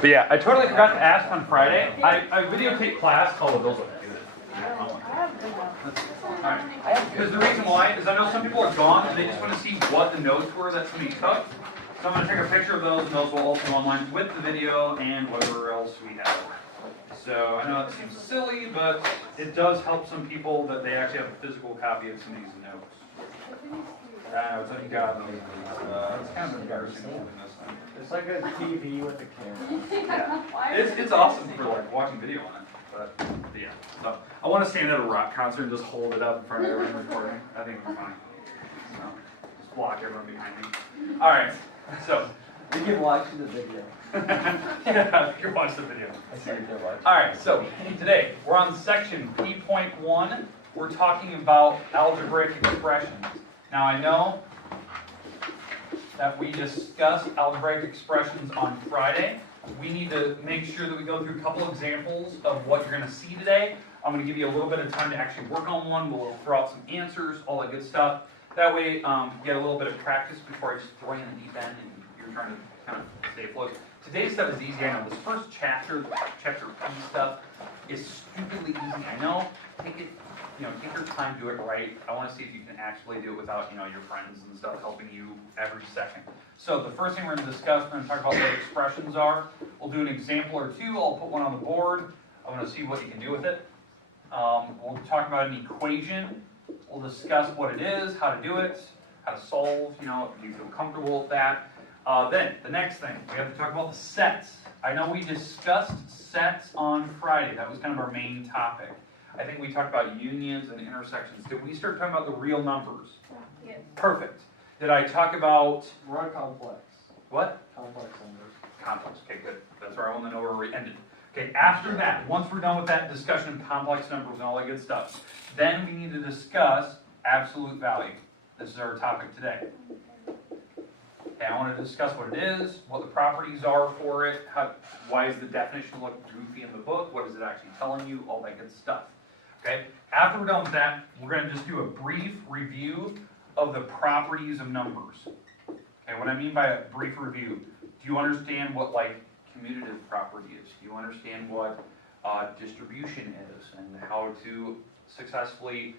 But yeah, I totally forgot to ask on Friday. I videotaped class. Oh, those look good. Alright. Because the reason why is I know some people are gone and they just want to see what the notes were that somebody took. So I'm going to take a picture of those, and those will also go online with the video and whatever else we have. So I know it seems silly, but it does help some people that they actually have a physical copy of some of these notes. So you got those. It's kind of embarrassing holding this thing. It's like a TV with a camera. Yeah, it's awesome for like watching video on it. But yeah, so I want to stand at a rock concert and just hold it up in front of everyone recording. I think it'd be funny. So just block everyone behind me. All right, so. You can watch the video. Yeah, you can watch the video. All right, so today we're on section P.1. We're talking about algebraic expressions. Now I know that we discussed algebraic expressions on Friday. We need to make sure that we go through a couple examples of what you're going to see today. I'm going to give you a little bit of time to actually work on one. We'll throw out some answers, all that good stuff. That way you get a little bit of practice before I just throw you in the deep end and you're trying to kind of stay afloat. Today's stuff is easy. I know this first chapter, chapter P stuff, is stupidly easy. I know. Take it, take your time, do it right. I want to see if you can actually do it without, your friends and stuff helping you every second. So the first thing we're going to discuss, we're going to talk about what expressions are. We'll do an example or two. I'll put one on the board. I want to see what you can do with it. We'll talk about an equation. We'll discuss what it is, how to do it, how to solve, if you feel comfortable with that. Then, the next thing, we have to talk about the sets. I know we discussed sets on Friday. That was kind of our main topic. I think we talked about unions and intersections. Did we start talking about the real numbers? Yes. Perfect. Did I talk about... We're on complex. What? Complex numbers. Complex. Okay, good. That's where I want to know where we ended. Okay, after that, once we're done with that discussion of complex numbers and all that good stuff, then we need to discuss absolute value. This is our topic today. Okay, I want to discuss what it is, what the properties are for it, why does the definition look goofy in the book, what is it actually telling you, all that good stuff. Okay, after we're done with that, we're going to just do a brief review of the properties of numbers. Okay, what I mean by a brief review, do you understand what commutative property is? Do you understand what distribution is and how to successfully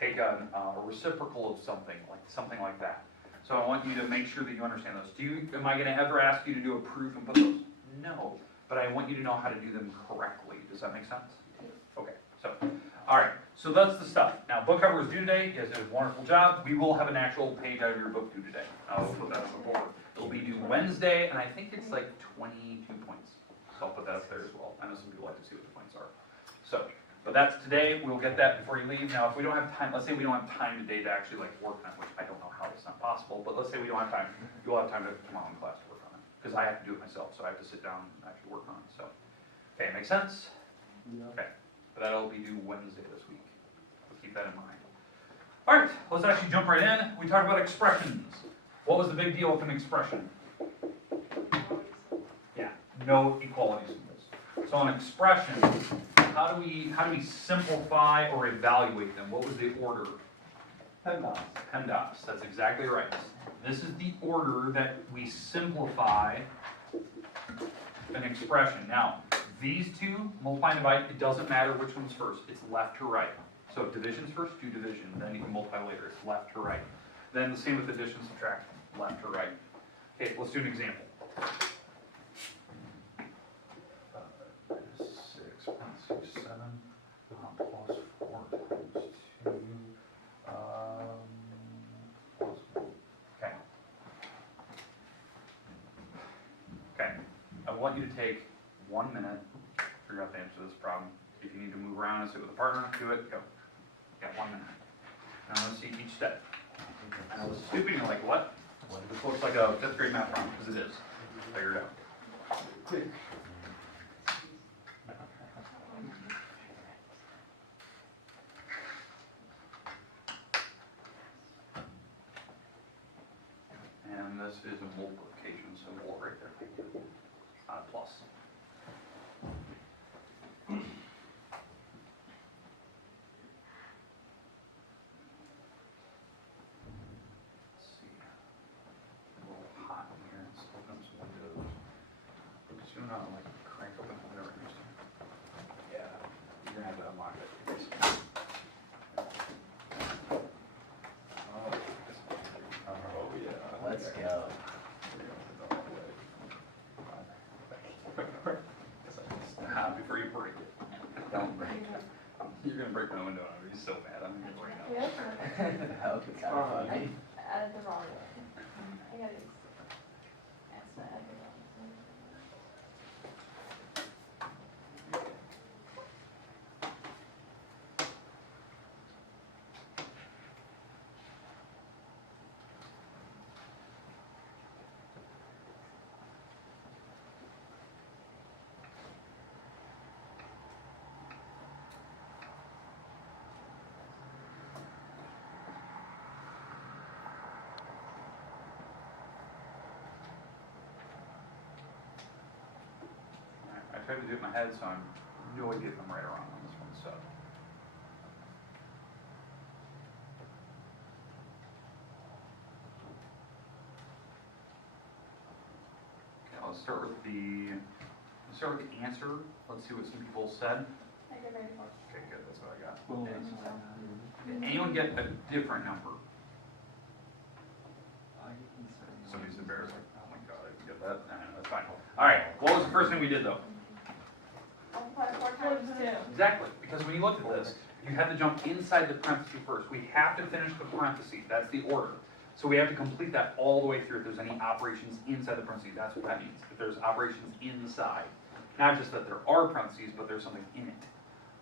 take a reciprocal of something like that? So I want you to make sure that you understand those. Am I going to ever ask you to do a proof and put those? No, but I want you to know how to do them correctly. Does that make sense? Okay, so, all right, so that's the stuff. Now, book cover is due today. You guys did a wonderful job. We will have an actual page out of your book due today. I'll put that on the board. It'll be due Wednesday, and I think it's 22 points. So I'll put that up there as well. I know some people like to see what the points are. So, but that's today. We'll get that before you leave. Now, if we don't have time, let's say we don't have time today to actually work on it, which I don't know how it's not possible, but let's say we don't have time. You'll have time tomorrow in class to work on it. Because I have to do it myself, so I have to sit down and actually work on it. So, okay, make sense? Yeah. Okay. But that'll be due Wednesday this week. We'll keep that in mind. All right, let's actually jump right in. We talked about expressions. What was the big deal with an expression? Yeah, no equality symbols. So an expression, how do we simplify or evaluate them? What was the order? PEMDAS. PEMDAS, that's exactly right. This is the order that we simplify an expression. Now, these two, multiply and divide, it doesn't matter which one's first. It's left to right. So if division's first, do division. Then you can multiply later. It's left to right. Then the same with addition, subtraction, left to right. Okay, let's do an example. 6 plus 6, 7, plus 4 times 2, plus 4. Okay. Okay. I want you to take 1 minute to figure out the answer to this problem. If you need to move around and sit with a partner, do it, go. You got 1 minute. Now let's see each step. I know this is stupid, you're like, what? This looks like a 5th grade math problem, because it is. Figure it out. Quick. And this is a multiplication symbol right there. Not a plus. Let's see. A little hot in here. Let's open up some windows. one doing it. He's so mad. I'm gonna bring it up. Yeah. That would be kind of I funny. added the wrong one. I gotta use accent add the wrong one. I tried to do it in my head, so I'm no idea if I'm right or wrong on this one, so. Okay, let's start with the answer. Let's see what some people said. I did very well. Okay, good, that's what I got. Well, Did that's fine. anyone get a different number? I can say- Somebody's embarrassed, like, oh my god, I didn't get that. No, that's fine. All right, what was the first thing we did though? Multiply 4 times 2. Exactly, because when you look at this, you have to jump inside the parentheses first. We have to finish the parentheses, that's the order. So we have to complete that all the way through if there's any operations inside the parentheses, that's what that means. If there's operations inside, not just that there are parentheses, but there's something in it.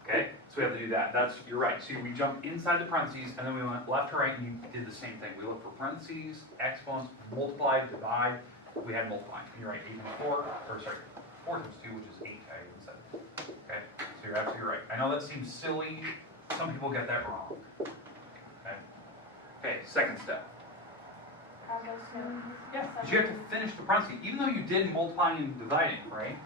Okay, so we have to do that, you're right. So we jumped inside the parentheses, and then we went left to right, and you did the same thing. We looked for parentheses, exponents, multiply, divide, we had multiply. And you're right, 8 times 4, or sorry, 4 times 2, which is 8, I even said. Okay, so you're absolutely right. I know that seems silly, some people get that wrong. Okay, okay, second step. Add those two. Yeah, because you have to finish the parentheses. Even though you did multiplying and dividing, right?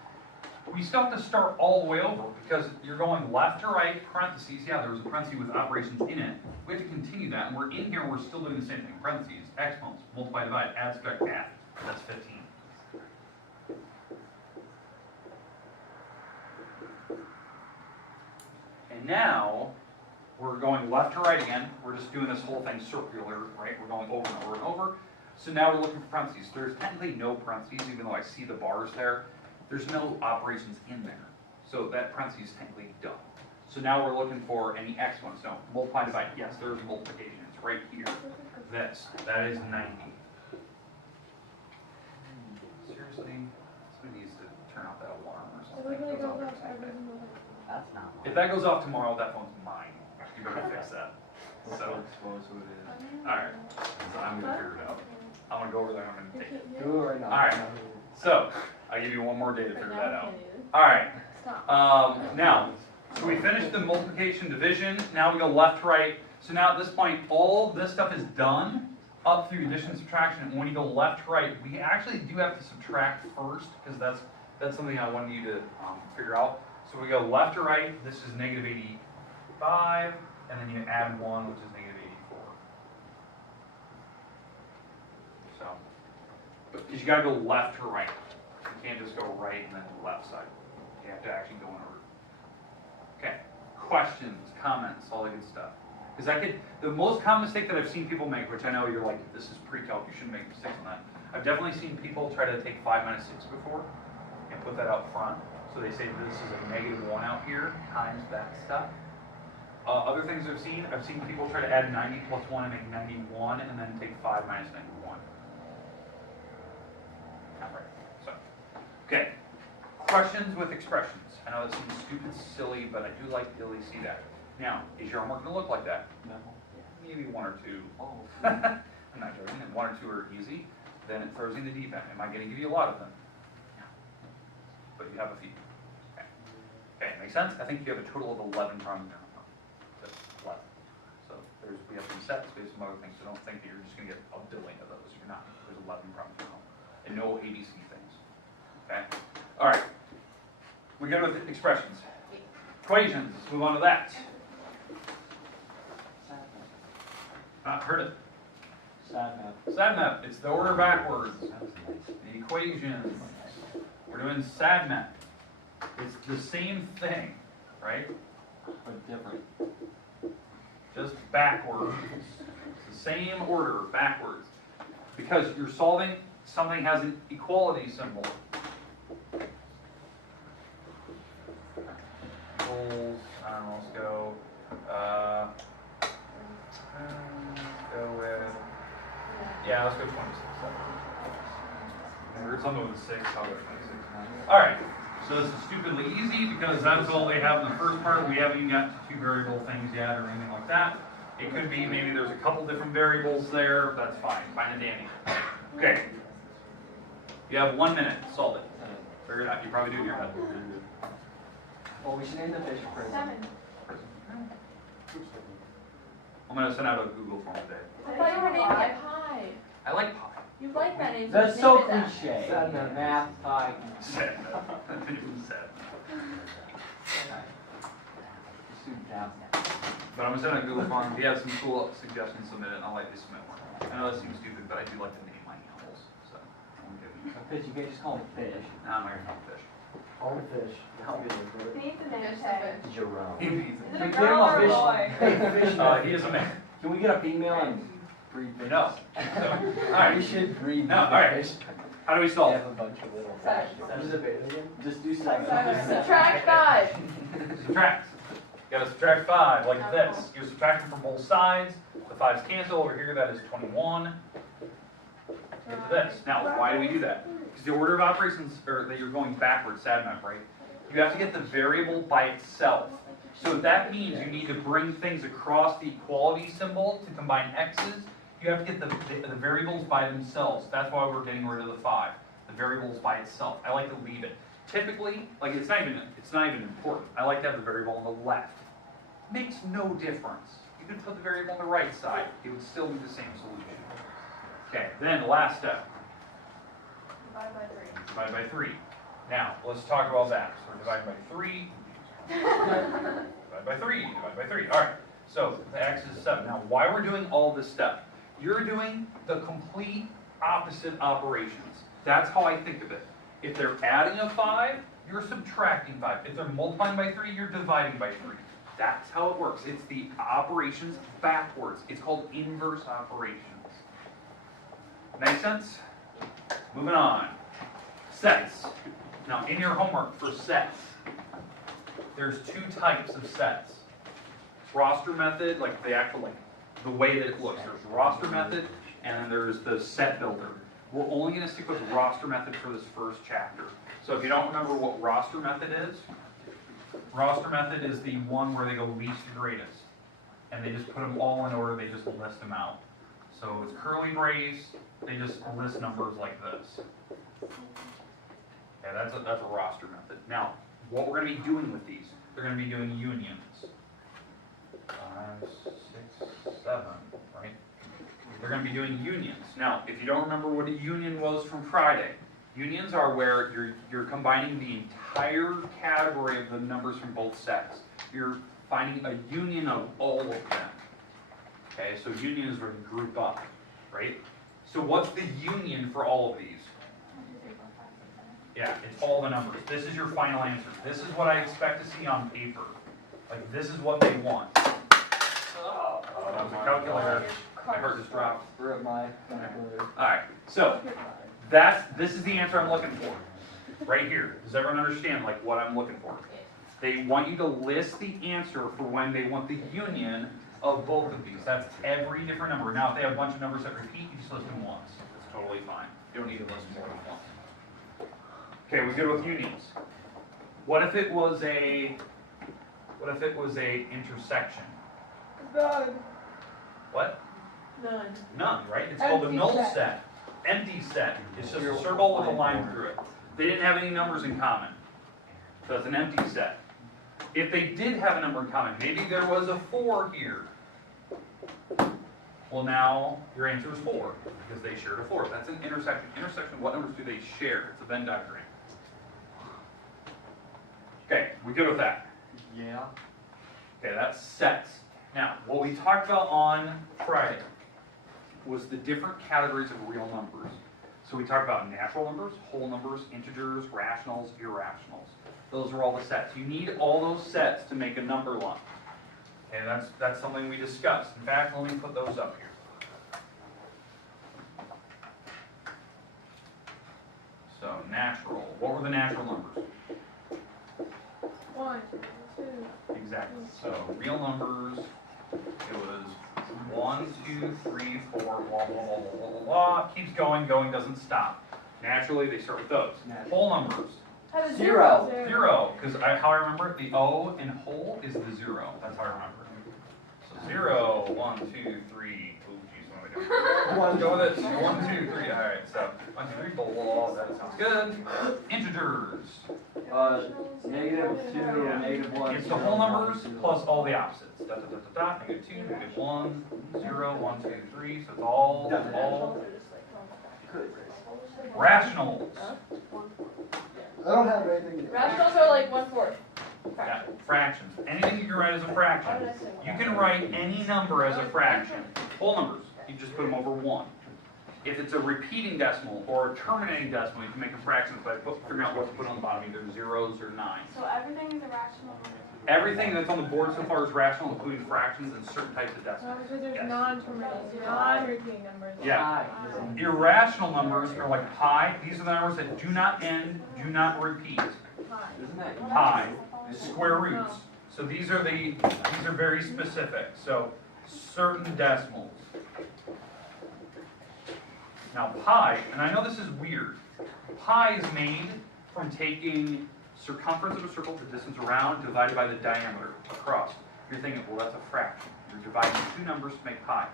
We still have to start all the way over because you're going left to right, parentheses. Yeah, there was a parenthesis with operations in it. We have to continue that, and we're in here, we're still doing the same thing. Parentheses, exponents, multiply, divide, add, subtract, add. That's 15. And now, we're going left to right again. We're just doing this whole thing circular, right? We're going over and over and over. So now we're looking for parentheses. There's technically no parentheses, even though I see the bars there. There's no operations in there. So that parentheses is technically done. So now we're looking for any exponents. No, multiply, divide. Yes, there's multiplication. It's right here. That is 90. Seriously? Somebody needs to turn off that alarm or something. It goes off every second. That's not If that goes off tomorrow, that phone's mine. You better fix that. So, Expose who it is. alright. So I'm gonna figure it out. I'm gonna go over there and I'm gonna take it. Do it right now. Alright. So, I'll give you one more day to figure Right now, that we out. can't do it. Alright. Stop. Now, so we finished the multiplication division. Now we go left to right. So now at this point, all this stuff is done up through addition and subtraction. And when you go left to right, we actually do have to subtract first because that's something I wanted you to figure out. So we go left to right. This is negative 85, and then you add 1, which is negative 84. So, because you got to go left to right. You can't just go right and then to the left side. You have to actually go in order. Okay, questions, comments, all that good stuff. Because the most common mistake that I've seen people make, which I know you're like, this is pre-calc, you shouldn't make mistakes on that. I've definitely seen people try to take 5 minus 6 before and put that out front. So they say this is a negative 1 out here times that stuff. Other things I've seen people try to add 90 plus 1 and make 91 and then take 5 minus 91. Not right. So, okay. Questions with expressions. I know that seems stupid, silly, but I do like to really see that. Now, is your homework going to look like that? No. Maybe 1 or 2. Oh. I'm not joking. And 1 or 2 are easy. Then it throws in the deep end. Am I going to give you a lot of them? No. But you have a few. Okay. Okay, makes sense? I think you have a total of 11 problems in your homework. That's 11. So we have some sets, we have some other things. So don't think that you're just going to get a billion of those. You're not. There's 11 problems in your homework. And no ABC things. Okay? All right. We go with expressions. Equations. Let's move on to that. Heard it. SADMAP. It's the order backwards. The equations. We're doing SADMAP. It's the same thing, right? But different. Just backwards. It's the same order, backwards. Because you're solving, something has an equality symbol. Goals, I don't know, let's go. Go with, yeah, let's go 26. I heard something with a 6, I'll go 26. Alright, so this is stupidly easy because that's all they have in the first part. We haven't even got to 2 variable things yet or anything like that. It could be maybe there's a couple different variables there, that's fine, fine and dandy. Okay, you have 1 minute, solve it. Figure it out, you probably do it in your head. Well, we should name the fish prison. 7. I'm going to send out a Google form today. I thought you were naming it pie. I like pie. You like that name. That's just so name it that. cliche. Math, pie. Sad. Sad. Student down. But I'm going to send out a Google form. If you have some cool suggestions, submit it, and I'll let you submit one. I know that seems stupid, but I do like to name my animals. So, I'm giving you. A fish, you can't just call them fish. Nah, I'm not going to fish. All the fish. How good is it? He needs a name Fish tag. Jerome. He needs Is it. it a Can we get girl him or a a fish? boy? Hey, fish. He is a man. Can we get a female and breed fish? No. So, alright. We should breed No, alright. fish. How do we They solve? have a bunch of little. Seven. What is it again? Just do 7. Subtract 5. Subtract. You gotta subtract 5 like this. You're subtracting from both sides. The 5's cancel. Over here, that is 21. Get to this. Now, why do we do that? Because the order of operations, or that you're going backwards, SADMAP, right? You have to get the variable by itself. So that means you need to bring things across the equality symbol to combine x's. You have to get the variables by themselves. That's why we're getting rid of the 5. The variables by itself. I like to leave it. Typically, like it's not even important. I like to have the variable on the left. Makes no difference. You could put the variable on the right side. It would still be the same solution. Okay, then the last step. Divide by 3. Divide by 3. Now, let's talk about that. So we're dividing by 3. Divide by 3. Divide by 3. All right. So the x is 7. Now, why we're doing all this stuff? You're doing the complete opposite operations. That's how I think of it. If they're adding a 5, you're subtracting 5. If they're multiplying by 3, you're dividing by 3. That's how it works. It's the operations backwards. It's called inverse operations. Make sense? Moving on. Sets. Now, in your homework for sets, there's 2 types of sets. Roster method, like the actual, like the way that it looks. There's the roster method, and then there's the set builder. We're only going to stick with roster method for this first chapter. So if you don't remember what roster method is, roster method is the one where they go least to greatest. And they just put them all in order, they just list them out. So it's curly brace, they just list numbers like this. Yeah, that's a roster method. Now, what we're going to be doing with these, they're going to be doing unions. 5, 6, 7, right? They're going to be doing unions. Now, if you don't remember what a union was from Friday, unions are where you're combining the entire category of the numbers from both sets. You're finding a union of all of them. Okay, so union is where you group up, right? So what's the union for all of these? 1, 2, 3, 4, 5, 6, 7. Yeah, it's all the numbers. This is your final answer. This is what I expect to see on paper. Like, this is what they want. Oh, that was a calculator. My heart just dropped. We're at my calculator. Alright, so this is the answer I'm looking for. Right here. Does everyone understand like what I'm looking for? They want you to list the answer for when they want the union of both of these. That's every different number. Now if they have a bunch of numbers that repeat, you just list them once. That's totally fine. You don't need to list more than once. Okay, we're good with unions. What if it was a intersection? None. What? None. None, right? It's called a Empty null set. set. Empty set. It's just a circle with a line through it. They didn't have any numbers in common. So it's an empty set. If they did have a number in common, maybe there was a 4 here. Well, now your answer is 4 because they shared a 4. That's an intersection. Intersection, what numbers do they share? It's a Venn diagram. Okay, we good with that? Yeah. Okay, that's sets. Now, what we talked about on Friday was the different categories of real numbers. So we talked about natural numbers, whole numbers, integers, rationals, irrationals. Those are all the sets. You need all those sets to make a number line. Okay, that's something we discussed. In fact, let me put those up here. So natural. What were the natural numbers? 1, Exactly. So real numbers, it was 1, 2, 3, 4, blah, blah, blah, blah, blah, blah. Keeps going, doesn't stop. Naturally, they start with those. Whole numbers. Zero. 0, because how I remember it, the O in whole is the 0. That's how I remember it. So 0, 1, 2, 3. Oh, geez, what am I doing? Let's go with it. 1, 2, 3. All right. So 1, 2, 3. Blah, blah, blah. That sounds good. Integers. -2, -1. It's the whole numbers plus all the opposites. Da, da, da, da, da. -2, -1, 0, 1, 2, 3. So it's all rationals. I don't have anything. Rationals are like 1/4. Yeah, fractions. Anything you can write as a fraction. You can write any number as a fraction. Whole numbers, you just put them over 1. If it's a repeating decimal or a terminating decimal, you can make them fractions by figuring out what to put on the bottom, either zeros or 9s. So everything is a rational number. Everything that's on the board so far is rational, including fractions and certain types of decimals. Because there's Yes. non-terminating, non-repeating numbers. Yeah. Irrational numbers are like pi. These are the numbers that do not end, do not repeat. Isn't that Pi. Square roots. So these are very specific. So certain decimals. Now pi, and I know this is weird. Pi is made from taking circumference of a circle, the distance around, divided by the diameter across. You're thinking, well, that's a fraction. You're dividing two numbers to make pi.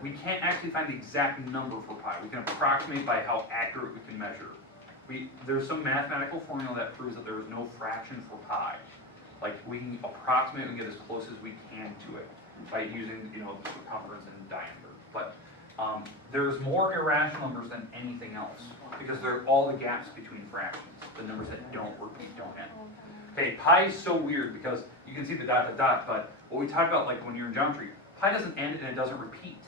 We can't actually find the exact number for pi. We can approximate by how accurate we can measure. There's some mathematical formula that proves that there is no fraction for pi. Like, we can approximate and get as close as we can to it by using, the circumference and diameter. But there's more irrational numbers than anything else because they're all the gaps between fractions, the numbers that don't repeat, don't end. Okay, pi is so weird because you can see the dot, dot, dot, but what we talk about, like when you're in geometry, pi doesn't end and it doesn't repeat.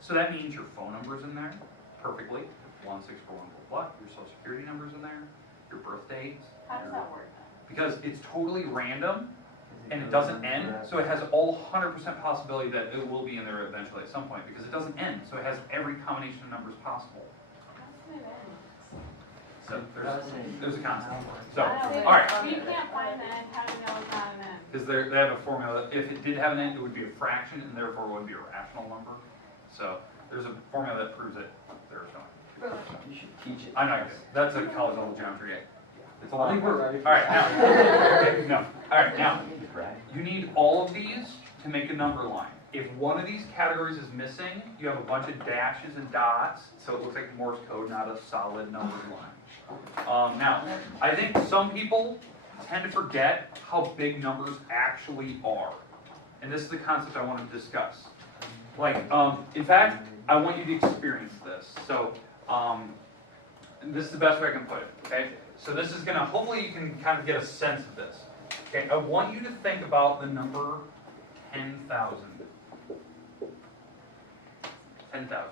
So that means your phone number's in there perfectly, 1641, blah, blah, your social security number's in there, your birth dates. How does that work then? Because it's totally random and it doesn't end, so it has all 100% possibility that it will be in there eventually at some point because it doesn't end, so it has every combination of numbers possible. So there's a concept. So, all right. If you can't find the end, how do you know it's not an end? Because they have a formula. If it did have an end, it would be a fraction, and therefore would be a rational number. So there's a formula that proves it. There's no. You should teach it. I'm not good. That's a college level geometry. It's a lot. I think we're ready. All right, now. Okay, no. All right, now. You need all of these to make a number line. If one of these categories is missing, you have a bunch of dashes and dots, so it looks like Morse code, not a solid number line. Now, I think some people tend to forget how big numbers actually are. And this is the concept I want to discuss. Like, in fact, I want you to experience this. So, this is the best way I can put it, okay? So this is gonna, hopefully you can kind of get a sense of this. Okay, I want you to think about the number 10,000. 10,000.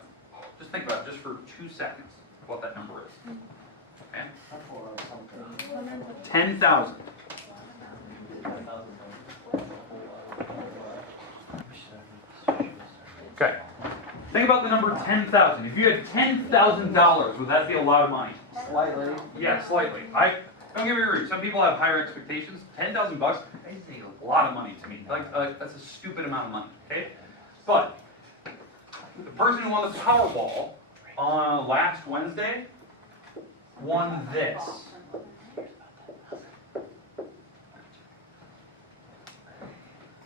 Just think about it, just for 2 seconds, what that number is. Okay? 10,000. Okay. Think about the number 10,000. If you had $10,000, would that be a lot of money? Slightly. Yeah, slightly. Don't get me wrong. Some people have higher expectations. $10,000 bucks, that is a lot of money to me. Like that's a stupid amount of money. Okay, but the person who won the Powerball on last Wednesday won this.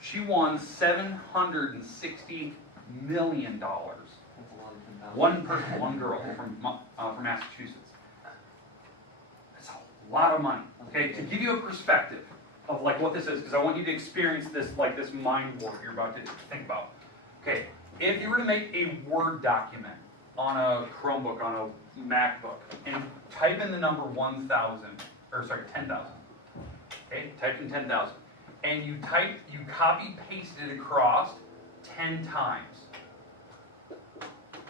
She won $760 million. One person, one girl from Massachusetts. That's a lot of money. Okay, to give you a perspective of like what this is, because I want you to experience this like this mind warp you're about to think about. Okay, if you were to make a Word document on a Chromebook, on a MacBook, and type in the number 10,000, okay, type in 10,000, and you copy paste it across 10 times.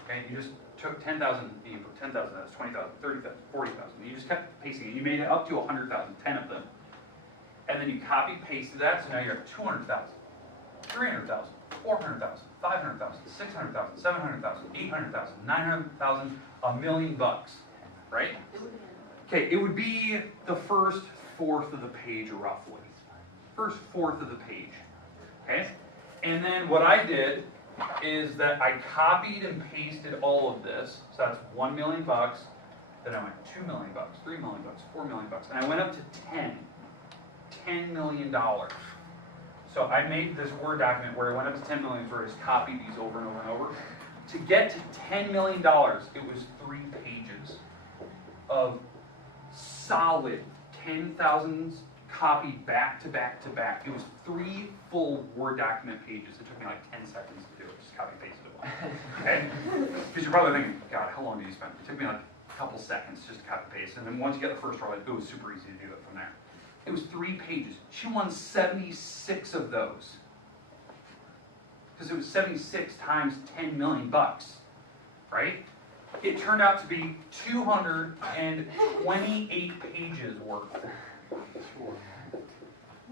Okay, you just took 10,000, you put 10,000, that's 20,000, 30,000, 40,000. You just kept pasting it. You made it up to 100,000, 10 of them. And then you copy pasted that, so now you're at 200,000, 300,000, 400,000, 500,000, 600,000, 700,000, 800,000, 900,000, $1 million, right? Okay, it would be the first fourth of the page roughly. first fourth of the page. Okay? And then what I did is that I copied and pasted all of this. So that's $1 million. Then I went $2 million, $3 million, $4 million, and I went up to $10 million. So I made this Word document where I went up to 10 million, where I just copied these over and over and over. To get to $10 million, it was 3 pages of solid 10,000s copied back to back to back. It was 3 full Word document pages. It took me like 10 seconds to do it, just copy pasted it one. Okay? Because you're probably thinking, God, how long did you spend? It took me like a couple seconds just to copy paste. And then once you get the first row, it was super easy to do it from there. It was 3 pages. She won 76 of those. Because it was 76 times 10 million bucks, right? It turned out to be 228 pages worth.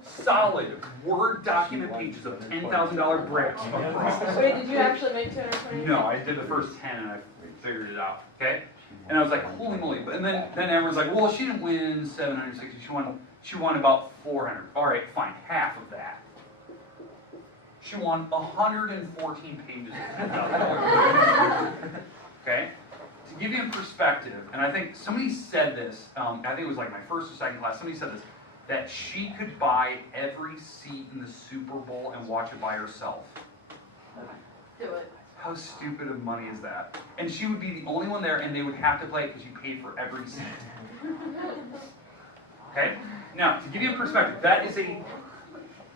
Solid Word document pages of $10,000 bricks across. Wait, did you actually make 220? No, I did the first 10 and I figured it out, okay? And I was like, holy moly. And then everyone's like, well, she didn't win 760, she won about 400. All right, fine, half of that. She won 114 pages of $10,000. Okay? To give you a perspective, and I think somebody said this, I think it was like my first or second class, somebody said this, that she could buy every seat in the Super Bowl and watch it by herself. Do it. How stupid of money is that? And she would be the only one there, and they would have to play it because you paid for every seat. Okay? Now, to give you a perspective, that is a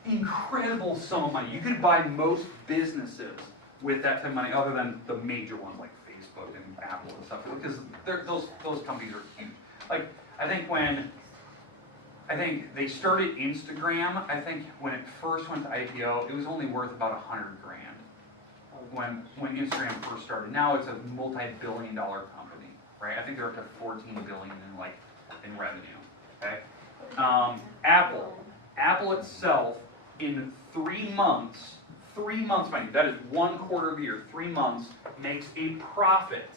incredible sum of money. You could buy most businesses with that type of money, other than the major ones like Facebook and Apple and stuff, because those companies are huge. Like, I think they started Instagram, I think when it first went to IPO, it was only worth about $100 grand. When Instagram first started. Now it's a multi-billion-dollar company, right? I think they're up to 14 billion in revenue. Okay. Apple itself in 3 months, mind you, that is 1 quarter of a year, 3 months, makes a profit.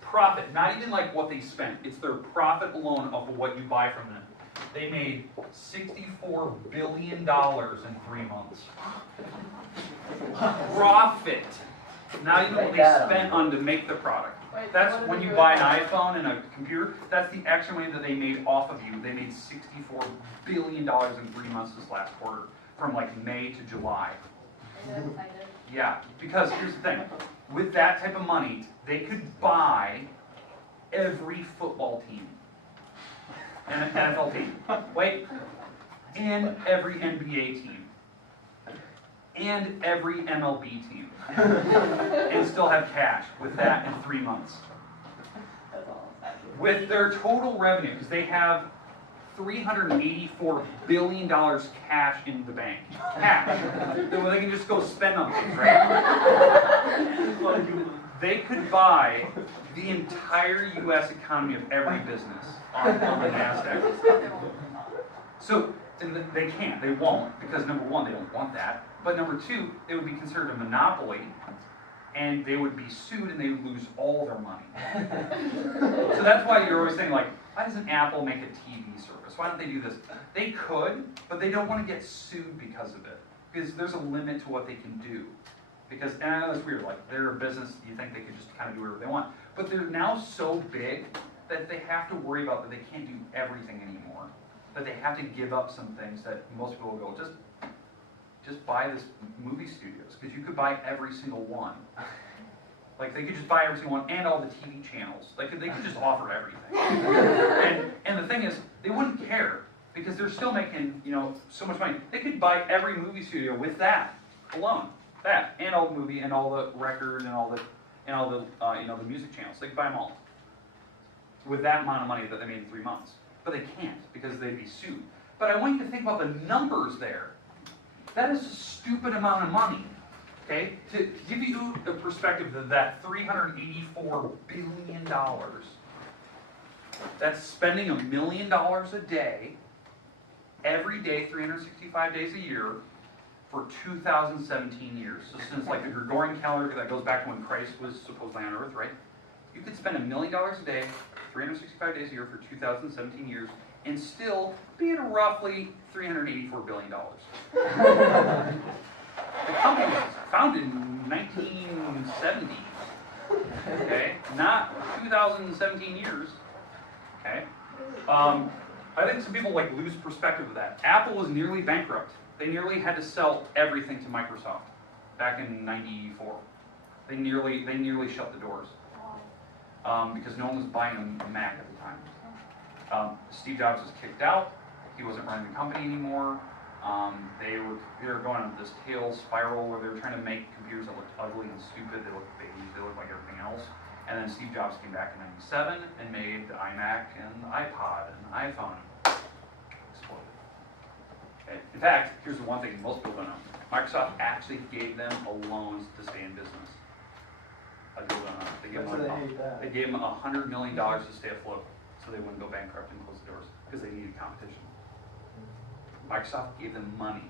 Profit, not even like what they spent. It's their profit alone of what you buy from them. They made $64 billion in 3 months. Profit. Not even what they spent on to make the product. Wait, That's what when is you it buy an really? iPhone and a computer, that's the extra money that they made off of you. They made $64 billion in 3 months this last quarter, from like May to July. I did. Yeah, because here's the thing. With that type of money, they could buy every football team. And an NFL team. Wait. And every NBA team. And every MLB team. And still have cash with that in 3 months. With their total revenue, because they have $384 billion cash in the bank. Cash. Well, they can just go spend on things, right? They could buy the entire U.S. economy of every business on the NASDAQ. So, and they can't, they won't, because number one, they don't want that. But number two, it would be considered a monopoly, and they would be sued and they would lose all their money. So that's why you're always saying, like, why doesn't Apple make a TV service? Why don't they do this? They could, but they don't want to get sued because of it. Because there's a limit to what they can do. Because, and I know it's weird, like, they're a business, you think they could just kind of do whatever they want. But they're now so big that they have to worry about that they can't do everything anymore. That they have to give up some things that most people will go, just buy this movie studios, because you could buy every single one. Like, they could just buy every single one and all the TV channels. Like, they could just offer everything. And the thing is, they wouldn't care, because they're still making, so much money. They could buy every movie studio with that alone. That, and all the movie, and all the record, and all the the music channels. They could buy them all. With that amount of money that they made in 3 months. But they can't, because they'd be sued. But I want you to think about the numbers there. That is a stupid amount of money. Okay? To give you the perspective of that $384 billion, that's spending $1 million a day, every day, 365 days a year, for 2017 years. So since like the Gregorian calendar, that goes back to when Christ was supposedly on earth, right? You could spend $1 million a day, 365 days a year for 2017 years, and still be at roughly $384 billion. The company was founded in 1970, okay? Not 2017 years, okay? I think some people like lose perspective of that. Apple was nearly bankrupt. They nearly had to sell everything to Microsoft back in '94. They nearly shut the doors because no one was buying a Mac at the time. Steve Jobs was kicked out. He wasn't running the company anymore. They were going on this tail spiral where they were trying to make computers that looked ugly and stupid. They looked baby. They looked like everything else. And then Steve Jobs came back in '97 and made the iMac and the iPod and the iPhone. Exploded. Okay. In fact, here's the one thing most people don't know. Microsoft actually gave them a loan to stay in business. People don't know. They gave them $100 million to stay afloat so they wouldn't go bankrupt and close the doors because they needed competition. Microsoft gave them money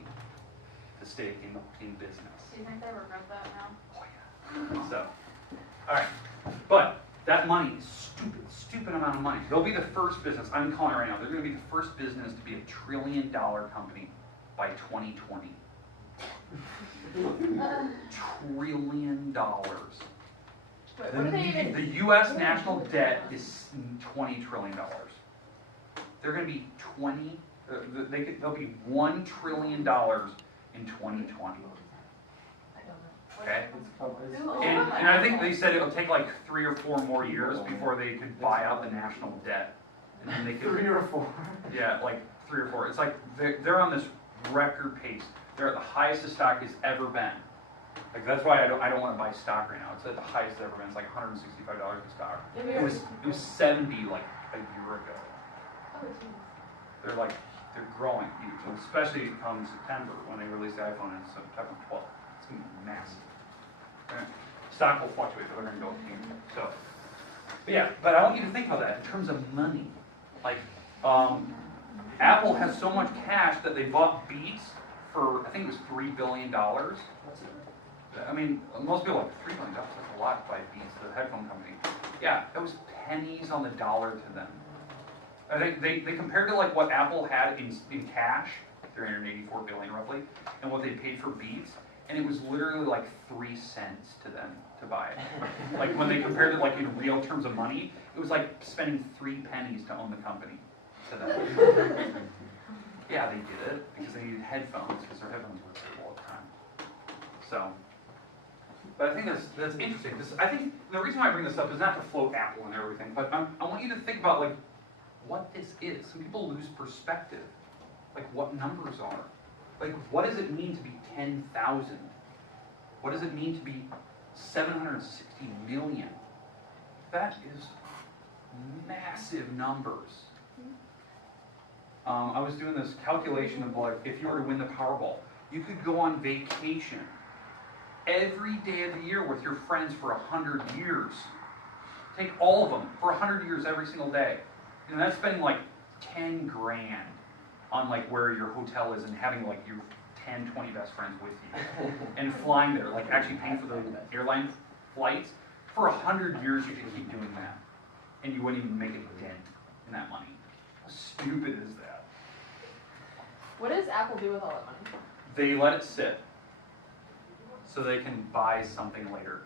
to stay in business. Do you think they regret that now? Oh yeah. So, all right. But that money is stupid amount of money. They'll be the first business, I'm calling it right now, they're going to be the first business to be $1 trillion company by 2020. $1 trillion. Wait, what do they even? The U.S. national debt is $20 trillion. They're going to be they'll be $1 trillion in 2020. Okay? And I think they said it'll take like 3 or 4 more years before they could buy out the national debt. And then they could 3 or 4. Yeah, like 3 or 4. It's like they're on this record pace. They're at the highest the stock has ever been. Like that's why I don't want to buy stock right now. It's at the highest it's ever been. It's like $165 a stock. It was 70 like a year ago. They're growing huge, and especially come September when they release the iPhone in September 12th. It's gonna be massive. Okay? Stock will fluctuate, but they're gonna go huge. So, but I want you to think about that in terms of money. Like, Apple has so much cash that they bought Beats for I think it was $3 billion. I mean, most people are like $3 billion. That's a lot to buy Beats, the headphone company. Yeah, that was pennies on the dollar to them. I think they compared to like what Apple had in cash, $384 billion roughly, and what they paid for Beats, and it was literally like 3 cents to them to buy it. Like when they compared it like in real terms of money, it was like spending 3 pennies to own the company to them. Yeah, they did it because they needed headphones because their headphones were terrible all the time. So, but I think that's interesting. I think the reason why I bring this up is not to float Apple and everything, but I want you to think about like what this is. Some people lose perspective, like what numbers are. Like what does it mean to be 10,000? What does it mean to be 760 million? That is massive numbers. I was doing this calculation of like if you were to win the Powerball, you could go on vacation every day of the year with your friends for 100 years. Take all of them for 100 years every single day. You know, that's spending like 10 grand on like where your hotel is and having like your 10, 20 best friends with you. And flying there, like actually paying for the airline flights. For 100 years you could keep doing that. And you wouldn't even make a dent in that money. How stupid is that? What does Apple do with all that money? They let it sit so they can buy something later.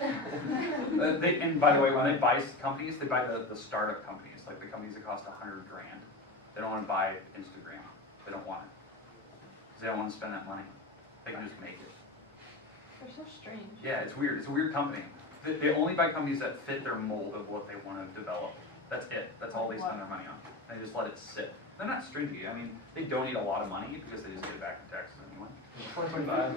And by the way, when they buy companies, they buy the startup companies, like the companies that cost 100 grand. They don't want to buy Instagram. They don't want it. Because they don't want to spend that money. They can just make it. They're so strange. Yeah, it's weird. It's a weird company. They only buy companies that fit their mold of what they want to develop. That's it. That's all they spend their money on. They just let it sit. They're not stingy. I mean, they donate a lot of money because they just get it back in taxes anyway. 2025.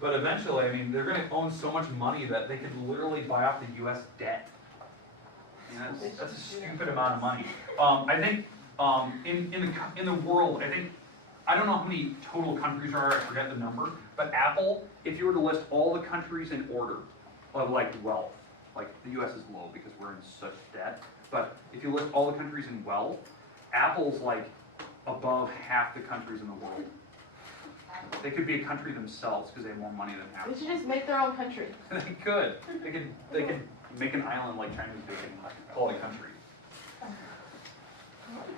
But eventually, I mean, they're going to own so much money that they could literally buy off the U.S. debt. You know, that's a stupid amount of money. I think in the world, I don't know how many total countries there are. I forget the number. But Apple, if you were to list all the countries in order of like wealth, like the U.S. is low because we're in such debt. But if you list all the countries in wealth, Apple's like above half the countries in the world. They could be a country themselves because they have more money than They Africa. should just make their own country. They could. They could make an island like China's doing, call it a country.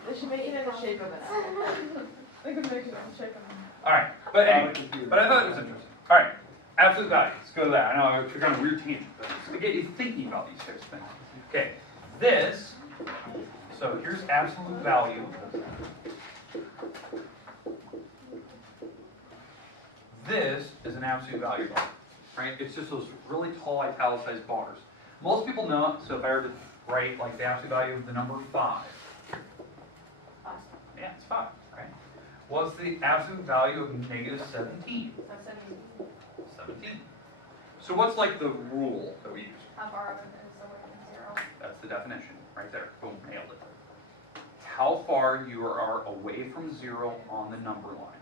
They should make it in the shape of an apple. They could make it on chicken. All right, but anyway, but I thought it was interesting. All right, absolute value. Let's go to that. I know I took on a weird tangent, but it's to get you thinking about these types of things. Okay, this. So here's absolute value. This is an absolute value bar, right? It's just those really tall italicized bars. Most people know it, so if I were to write like the absolute value of the number 5, yeah, it's 5, right? What's the absolute value of negative 17? That's 17. 17. So what's like the rule that we use? How far of it is away from 0? That's the definition, right there. Boom, nailed it. It's how far you are away from 0 on the number line.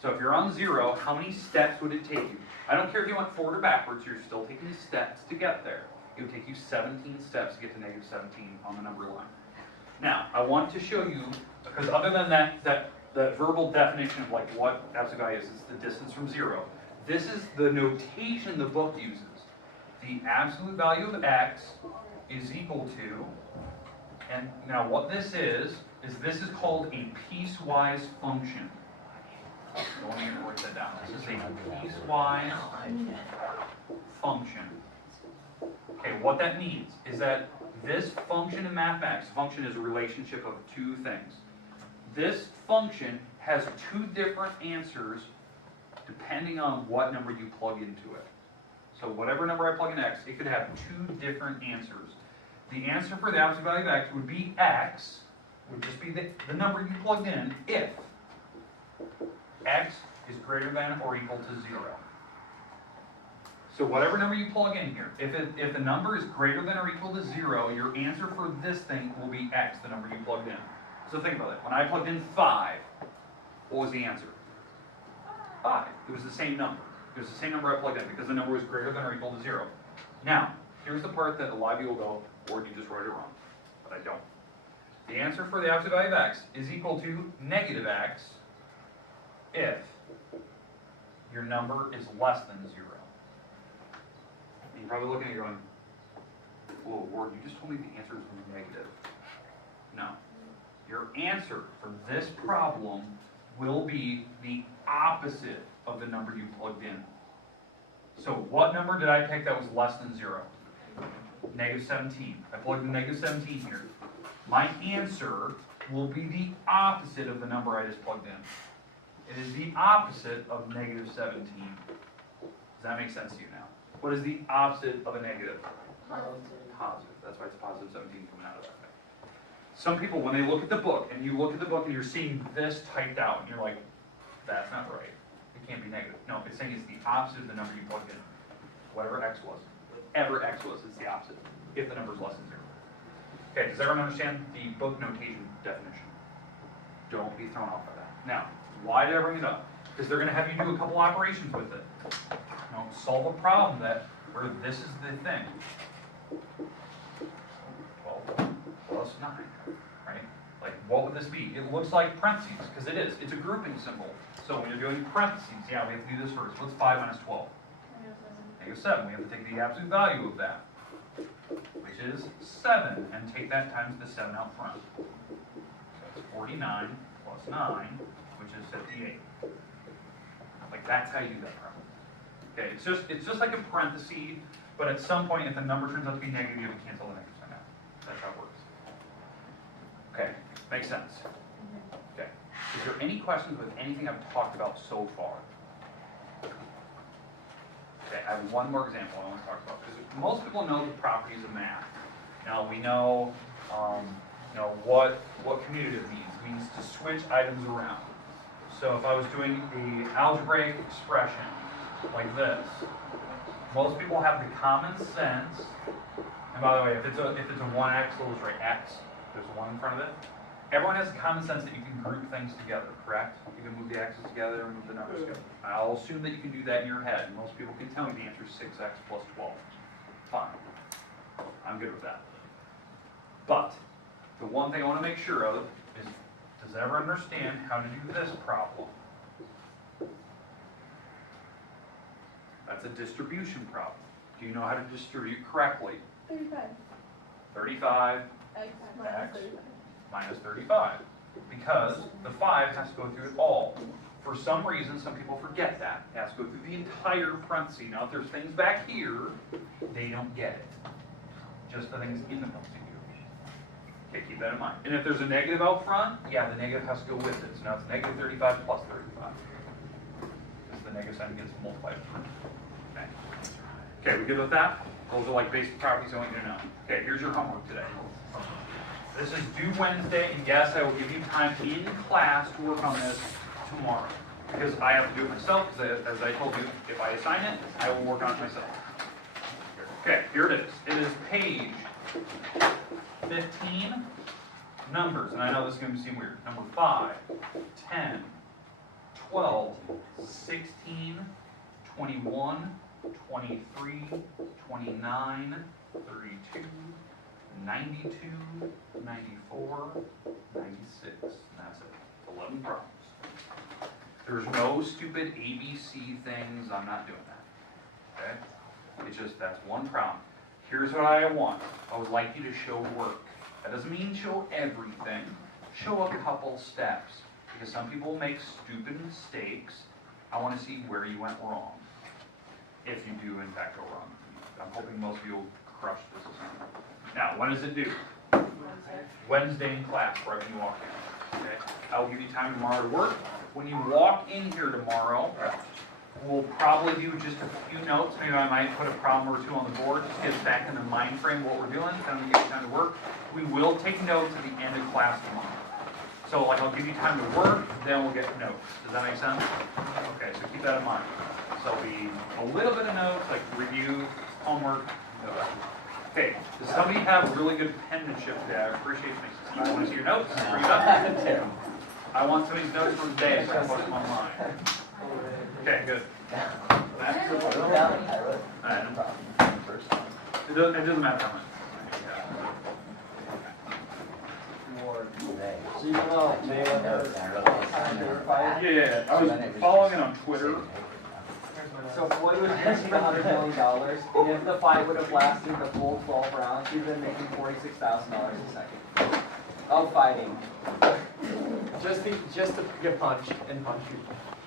So if you're on 0, how many steps would it take you? I don't care if you went forward or backwards, you're still taking steps to get there. It would take you 17 steps to get to negative 17 on the number line. Now, I want to show you, because other than that verbal definition of like what absolute value is, it's the distance from 0. This is the notation the book uses. The absolute value of x is equal to, and now what this is this is called a piecewise function. Go on here and write that down. This is a piecewise function. Okay, what that means is that this function in mathematics, function is a relationship of two things. This function has two different answers depending on what number you plug into it. So whatever number I plug in x, it could have two different answers. The answer for the absolute value of x would be x, would just be the number you plugged in if x is greater than or equal to 0. So whatever number you plug in here, if the number is greater than or equal to 0, your answer for this thing will be x, the number you plugged in. So think about it. When I plugged in 5, what was the answer? 5. It was the same number. It was the same number I plugged in because the number was greater than or equal to 0. Now, here's the part that a lot of you will go, or you just write it wrong. But I don't. The answer for the absolute value of x is equal to negative x if your number is less than 0. And you're probably looking at it going, whoa, Ward, you just told me the answer is negative. No. Your answer for this problem will be the opposite of the number you plugged in. So what number did I pick that was less than 0? Negative 17. I plugged in negative 17 here. My answer will be the opposite of the number I just plugged in. It is the opposite of negative 17. Does that make sense to you now? What is the opposite of a negative? Positive. That's why it's positive 17 coming out of that thing. Some people, when they look at the book, and you look at the book and you're seeing this typed out, and you're like, that's not right. It can't be negative. No, it's saying it's the opposite of the number you plugged in. Whatever x was. Whatever x was, it's the opposite, if the number is less than 0. Okay, does everyone understand the book notation definition? Don't be thrown off by that. Now, why did I bring it up? Because they're going to have you do a couple operations with it. You know, solve a problem where this is the thing. 12 plus 9, right? Like, what would this be? It looks like parentheses, because it is. It's a grouping symbol. So when you're doing parentheses, yeah, we have to do this first. What's 5 minus 12? Negative 7. We have to take the absolute value of that, which is 7, and take that times the 7 out front. So it's 49 plus 9, which is 58. Like, that's how you do that problem. Okay, it's just like a parenthesis, but at some point, if the number turns out to be negative, you have to cancel the negative sign out. That's how it works. Okay, makes sense. Okay, is there any questions with anything I've talked about so far? Okay, I have one more example I want to talk about, because most people know the properties of math. Now, we know, what commutative means. It means to switch items around. So if I was doing the algebraic expression like this, most people have the common sense, and by the way, if it's a 1x, they'll just write x, there's a 1 in front of it. Everyone has a common sense that you can group things together, correct? You can move the x's together and move the numbers together. I'll assume that you can do that in your head. Most people can tell me the answer is 6x plus 12. Fine. I'm good with that. But the one thing I want to make sure of is, does everyone understand how to do this problem? That's a distribution problem. Do you know how to distribute correctly? 35. 35 X X. minus 35. minus 35, because the 5 has to go through it all. For some reason, some people forget that. It has to go through the entire parenthesis. Now, if there's things back here, they don't get it. Just the things in the parenthesis do. Okay, keep that in mind. And if there's a negative out front, yeah, the negative has to go with it. So now it's negative 35 plus 35. Because the negative sign gets multiplied. Okay. Okay, we good with that? Those are like basic properties I want you to know. Okay, here's your homework today. This is due Wednesday, and yes, I will give you time in class to work on this tomorrow. Because I have to do it myself, because as I told you, if I assign it, I will work on it myself. Okay, here it is. It is page 15, numbers, and I know this is going to seem weird. Number 5, 10, 12, 16, 21, 23, 29, 32, 92, 94, 96, and that's it. 11 problems. There's no stupid ABC things, I'm not doing that, okay? It's just, that's one problem. Here's what I want. I would like you to show work. That doesn't mean show everything. Show a couple steps, because some people make stupid mistakes. I want to see where you went wrong, if you do in fact go wrong. I'm hoping most of you will crush this assignment. Now, when does it due? Wednesday in class, right when you walk in. Okay? I will give you time tomorrow to work. When you walk in here tomorrow, we'll probably do just a few notes. Maybe I might put a problem or two on the board, just get us back in the mind frame of what we're doing, then we give you time to work. We will take notes at the end of class tomorrow. So like I'll give you time to work, then we'll get notes. Does that make sense? Okay, so keep that in mind. So it'll be a little bit of notes, like review, homework, Okay, does somebody have really good penmanship today? I appreciate it. You want to see your notes? Bring it up. I want somebody's notes for the day so I can post them online. Okay, good. Alright, it doesn't matter how much. So you know, they went there, Yeah. I was following it on Twitter. So Floyd was making $100 million, and if the fight would have lasted the full 12 rounds, he'd been making $46,000 a second of fighting. Just to get punched and punch you.